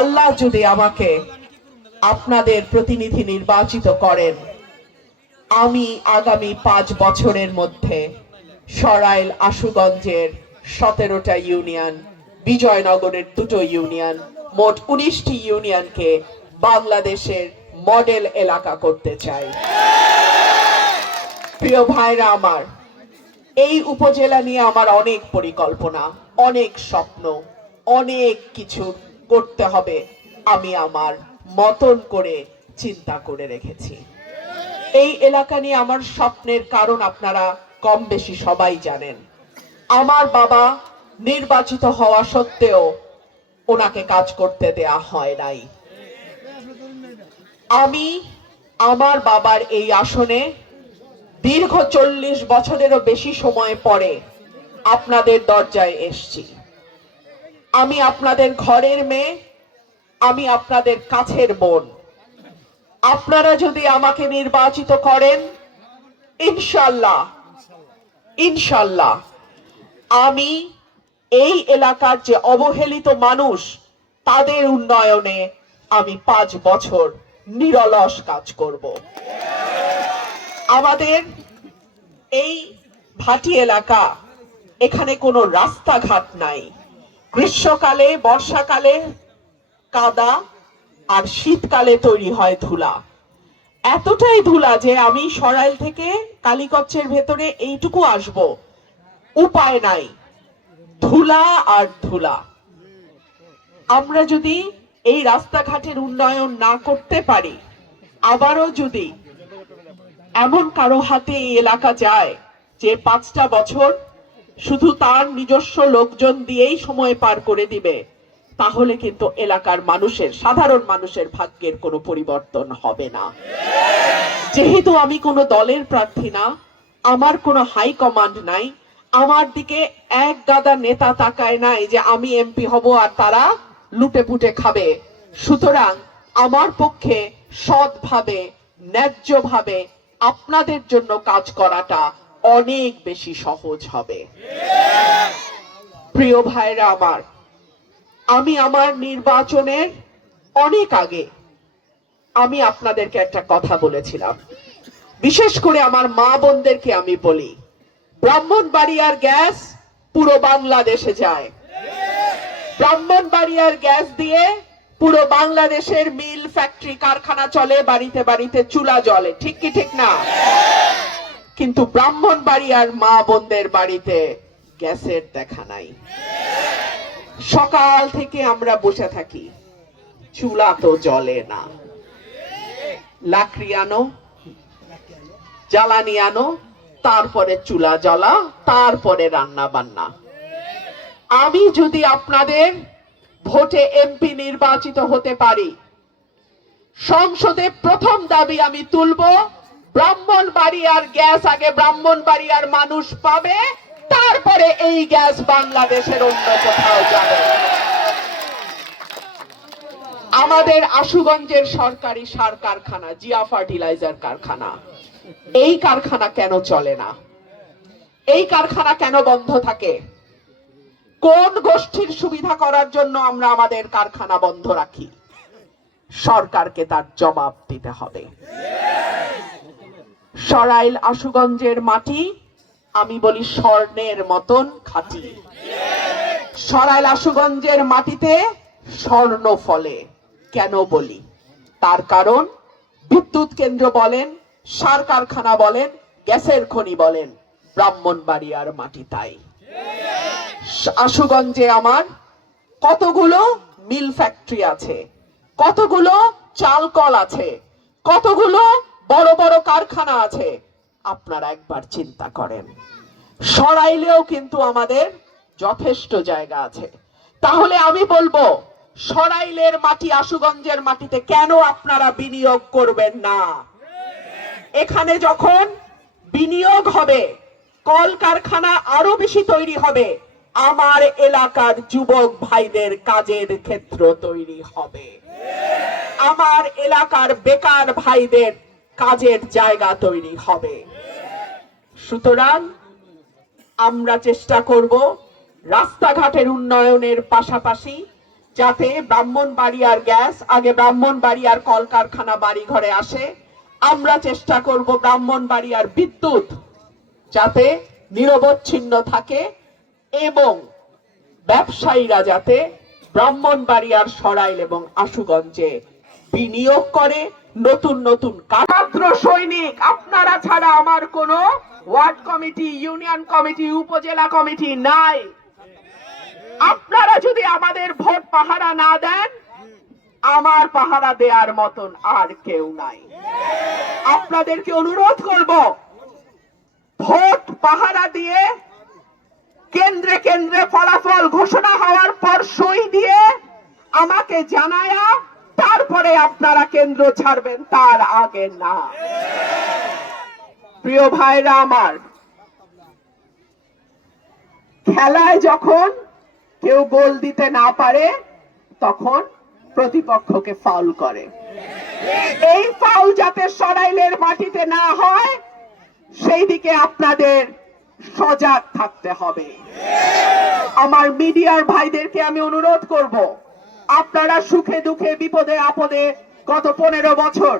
আল্লাহ যদি আমাকে আপনাদের প্রতিনিধি নির্বাচিত করেন, আমি আগামী 5 বছরের মধ্যে সরাইল আশুগঞ্জের 17টা ইউনিয়ন, বিজয়নগরের 2টো ইউনিয়ন, মোট 19টি ইউনিয়নকে বাংলাদেশের মডেল এলাকা করতে চাই। প্রিয় ভাইরা আমার, এই উপজেলা নিয়ে আমার অনেক পরিকল্পনা, অনেক স্বপ্ন, অনেক কিছু করতে হবে। আমি আমার মতন করে চিন্তা করে রেখেছি। এই এলাকা নিয়ে আমার স্বপ্নের কারণ আপনারা কম বেশি সবাই জানেন। আমার বাবা নির্বাচিত হওয়া সত্ত্বেও ওনাকে কাজ করতে দেয়া হয় নাই। আমি আমার বাবার এই আসনে দীর্ঘ 40 বছরেরও বেশি সময় পরে আপনাদের দরজায় এসেছি। আমি আপনাদের ঘরের মেয়ে, আমি আপনাদের কাছের বোন। আপনারা যদি আমাকে নির্বাচিত করেন, ইনশাআল্লাহ ইনশাআল্লাহ আমি এই এলাকার যে অবহেলিত মানুষ তাদের উন্নয়নে আমি 5 বছর নিরলস কাজ করব। আমাদের এই ভাটি এলাকা, এখানে কোনো রাস্তাঘাট নাই। গ্রীষ্মকালে, বর্ষাকালে কাদা, আর শীতকালে তৈরি হয় ধুলা। এতটাই ধুলা যে আমি সরাইল থেকে কালীকচ্ছের ভেতরে এইটুকু আসব, উপায় নাই, ধুলা আর ধুলা। আমরা যদি এই রাস্তাঘাটের উন্নয়ন না করতে পারি, আবারও যদি এমন কারো হাতে এই এলাকা যায় যে 5টা বছর শুধু তার নিজস্ব লোকজন দিয়েই সময় পার করে দিবে, তাহলে কিন্তু এলাকার মানুষের, সাধারণ মানুষের ভাগ্যের কোনো পরিবর্তন হবে না। যেহেতু আমি কোনো দলের প্রার্থী না, আমার কোনো হাই কমান্ড নাই, আমার দিকে এক গাদা নেতা তাকায় নাই যে আমি এমপি হব আর তারা লুটে পুটে খাবে। সুতরাং আমার পক্ষে সৎভাবে, ন্যায্যভাবে আপনাদের জন্য কাজ করাটা অনেক বেশি সহজ হবে। প্রিয় ভাইরা আমার, আমি আমার নির্বাচনের অনেক আগে আমি আপনাদেরকে একটা কথা বলেছিলাম। বিশেষ করে আমার মা বোনদেরকে আমি বলি, ব্রাহ্মণবাড়িয়ার গ্যাস পুরো বাংলাদেশে যায়। ব্রাহ্মণবাড়িয়ার গ্যাস দিয়ে পুরো বাংলাদেশের মিল, ফ্যাক্টরি, কারখানা চলে, বাড়িতে বাড়িতে চুলা জ্বলে, ঠিক কি ঠিক না? কিন্তু ব্রাহ্মণবাড়িয়ার মা বোনদের বাড়িতে গ্যাসের দেখা নাই। সকাল থেকে আমরা বসে থাকি, চুলা তো জ্বলে না। লাকড়ি আনো, জ্বালানি আনো, তারপরে চুলা জ্বলা, তারপরে রান্না বান্না। আমি যদি আপনাদের ভোটে এমপি নির্বাচিত হতে পারি, সংসদে প্রথম দাবি আমি তুলব, ব্রাহ্মণবাড়িয়ার গ্যাস আগে ব্রাহ্মণবাড়িয়ার মানুষ পাবে, তারপরে এই গ্যাস বাংলাদেশের অন্য কোথাও যাবে। আমাদের আশুগঞ্জের সরকারি সার কারখানা, জিয়া ফার্টিলাইজার কারখানা, এই কারখানা কেন চলে না? এই কারখানা কেন বন্ধ থাকে? কোন গোষ্ঠীর সুবিধা করার জন্য আমরা আমাদের কারখানা বন্ধ রাখি? সরকারকে তার জবাব দিতে হবে। সরাইল আশুগঞ্জের মাটি আমি বলি স্বর্ণের মতন খাঁটি। সরাইল আশুগঞ্জের মাটিতে স্বর্ণ ফলে। কেন বলি? তার কারণ বিদ্যুৎ কেন্দ্র বলেন, সার কারখানা বলেন, গ্যাসের খনি বলেন, ব্রাহ্মণবাড়িয়ার মাটি তাই। আশুগঞ্জে আমার কতগুলো মিল ফ্যাক্টরি আছে, কতগুলো চাল কল আছে, কতগুলো বড় বড় কারখানা আছে। আপনারা একবার চিন্তা করেন, সরাইলেও কিন্তু আমাদের যথেষ্ট জায়গা আছে। তাহলে আমি বলবো, সরাইলের মাটি আশুগঞ্জের মাটিতে কেন আপনারা বিনিয়োগ করবেন না? এখানে যখন বিনিয়োগ হবে, কল কারখানা আরো বেশি তৈরি হবে, আমার এলাকার যুবক ভাইদের কাজের ক্ষেত্র তৈরি হবে, আমার এলাকার বেকার ভাইদের কাজের জায়গা তৈরি হবে। সুতরাং আমরা চেষ্টা করব রাস্তাঘাটের উন্নয়নের পাশাপাশি যাতে ব্রাহ্মণবাড়িয়ার গ্যাস আগে ব্রাহ্মণবাড়িয়ার কলকারখানা বাড়ি ঘরে আসে। আমরা চেষ্টা করব ব্রাহ্মণবাড়িয়ার বিদ্যুৎ যাতে নিরবচ্ছিন্ন থাকে এবং ব্যবসায়ীরা যাতে ব্রাহ্মণবাড়িয়ার সরাইল এবং আশুগঞ্জে বিনিয়োগ করে নতুন নতুন মাত্র সৈনিক আপনারা ছাড়া আমার কোনো ওয়ার্ড কমিটি, ইউনিয়ন কমিটি, উপজেলা কমিটি নাই। আপনারা যদি আমাদের ভোট পাহারা না দেন, আমার পাহারা দেওয়ার মতন আর কেউ নাই। আপনাদেরকে অনুরোধ করব, ভোট পাহারা দিয়ে কেন্দ্রে কেন্দ্রে ফলাফল ঘোষণা হওয়ার পর সই দিয়ে আমাকে জানায়া তারপরে আপনারা কেন্দ্র ছাড়বেন, তার আগে না। প্রিয় ভাইরা আমার, খেলায় যখন কেউ গোল দিতে না পারে তখন প্রতিপক্ষকে ফাউল করে। এই ফাউল যাতে সরাইলের মাটিতে না হয় সেই দিকে আপনাদের সজাগ থাকতে হবে। আমার মিডিয়ার ভাইদেরকে আমি অনুরোধ করব, আপনারা সুখে দুঃখে বিপদে আপদে গত 15 বছর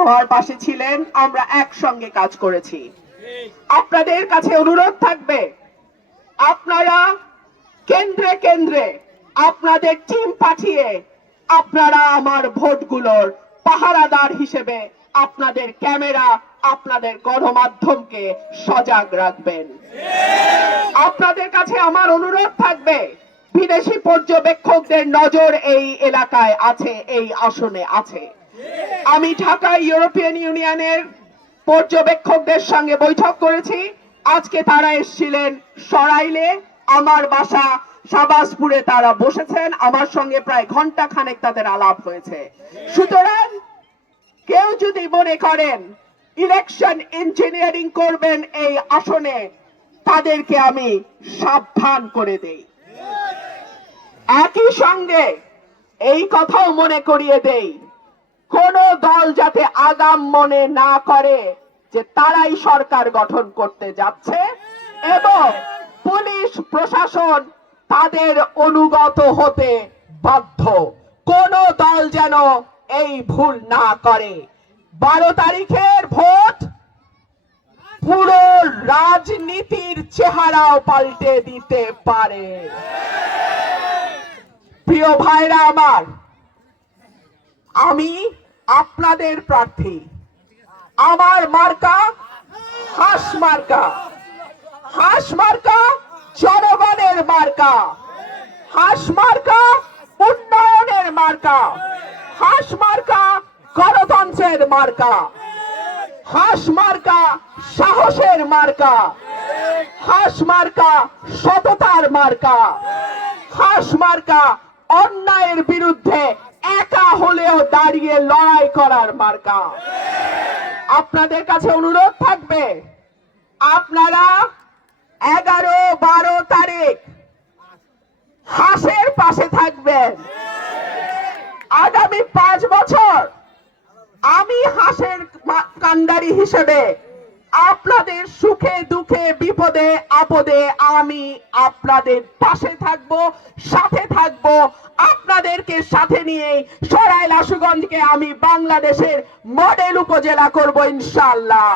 আমার পাশে ছিলেন, আমরা একসঙ্গে কাজ করেছি। আপনাদের কাছে অনুরোধ থাকবে, আপনারা কেন্দ্রে কেন্দ্রে আপনাদের টিম পাঠিয়ে আপনারা আমার ভোটগুলোর পাহারাদার হিসেবে আপনাদের ক্যামেরা, আপনাদের গণমাধ্যমকে সজাগ রাখবেন। আপনাদের কাছে আমার অনুরোধ থাকবে, বিদেশি পর্যবেক্ষকদের নজর এই এলাকায় আছে, এই আসনে আছে। আমি ঢাকায় ইউরোপিয়ান ইউনিয়নের পর্যবেক্ষকদের সঙ্গে বৈঠক করেছি। আজকে তারা এসেছিলেন সরাইলে, আমার বাসা শাহবাজপুরে তারা বসেছেন, আমার সঙ্গে প্রায় ঘন্টা খানেক তাদের আলাপ হয়েছে। সুতরাং কেউ যদি মনে করেন ইলেকশন ইঞ্জিনিয়ারিং করবেন এই আসনে, তাদেরকে আমি সাবধান করে দেই। একই সঙ্গে এই কথাও মনে করিয়ে দেই, কোন দল যাতে আগাম মনে না করে যে তারাই সরকার গঠন করতে যাচ্ছে এবং পুলিশ প্রশাসন তাদের অনুগত হতে বাধ্য। কোন দল যেন এই ভুল না করে। 12 তারিখের ভোট পুরো রাজনীতির চেহারাও পাল্টে দিতে পারে। প্রিয় ভাইরা আমার, আমি আপনাদের প্রার্থী। আমার মার্কা হাঁস মার্কা। হাঁস মার্কা জনগণের মার্কা। হাঁস মার্কা উন্নয়নের মার্কা। হাঁস মার্কা গণতন্ত্রের মার্কা। হাঁস মার্কা সাহসের মার্কা। হাঁস মার্কা সততার মার্কা। হাঁস মার্কা অন্যায়ের বিরুদ্ধে একা হলেও দাঁড়িয়ে লড়াই করার মার্কা। আপনাদের কাছে অনুরোধ থাকবে, আপনারা 11-12 তারিখ হাঁসের পাশে থাকবেন। আগামী 5 বছর আমি হাঁসের কান্ডারি হিসেবে আপনাদের সুখে দুঃখে বিপদে আপদে আমি আপনাদের পাশে থাকব, সাথে থাকব। আপনাদেরকে সাথে নিয়ে সরাইল আশুগঞ্জকে আমি বাংলাদেশের মডেল উপজেলা করব ইনশাআল্লাহ।